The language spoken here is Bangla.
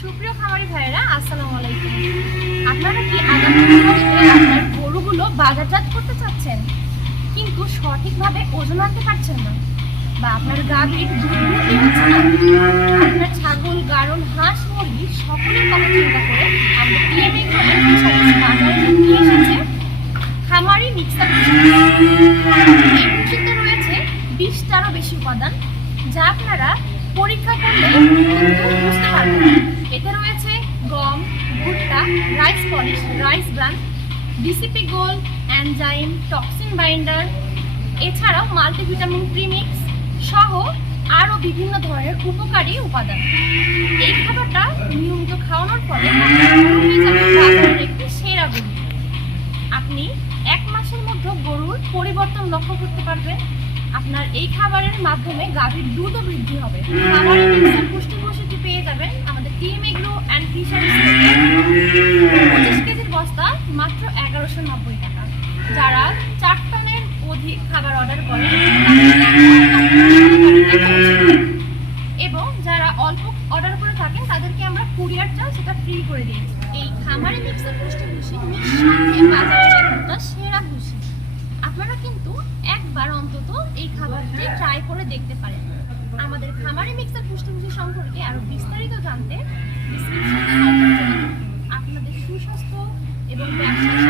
সুপ্রিয় খামারি ভাইয়েরা, আসসালামু আলাইকুম। আপনারা কি আগামী আপনার গরুগুলো বাজারজাত করতে চাচ্ছেন, কিন্তু সঠিকভাবে ওজন আনতে পারছেন না? বা আপনার গাভীর কি আপনার ছাগল, গারল, হাঁস, মুরগি সকলের কথা চিন্তা করে আমরা নিয়ে এসেছে। খামারি মিক্সার এই রয়েছে বিশটারও বেশি উপাদান, যা আপনারা পরীক্ষা করলে বুঝতে পারবেন। Rice polish rice bran DCP gold enzyme toxin binder এছাড়াও মাল্টিভিটামিন প্রিমিক্স সহ আরও বিভিন্ন ধরনের উপকারী উপাদান। এই খাবারটা নিয়মিত খাওয়ানোর ফলে একটি সেরা গরু আপনি এক মাসের মধ্যে গরুর পরিবর্তন লক্ষ্য করতে পারবেন। আপনার এই খাবারের মাধ্যমে গাভীর দুধও বৃদ্ধি হবে। খাবারের পুষ্টি মাত্র এগারোশো নব্বই টাকা। যারা চার টনের অধিক খাবার অর্ডার করে এবং যারা অল্প অর্ডার করে থাকেন, তাদেরকে আমরা কুরিয়ার চাল সেটা ফ্রি করে দিয়েছি এই খামারে মিক্সের পুষ্টি ভুষি নিঃসন্দেহে বাজারের সেরা ভুষি আপনারা কিন্তু একবার অন্তত এই খাবারটি ট্রাই করে দেখতে পারেন। আমাদের খামারে মিক্সার পুষ্টি ভুষি সম্পর্কে আরও বিস্তারিত জানতে এবং ব্যবসার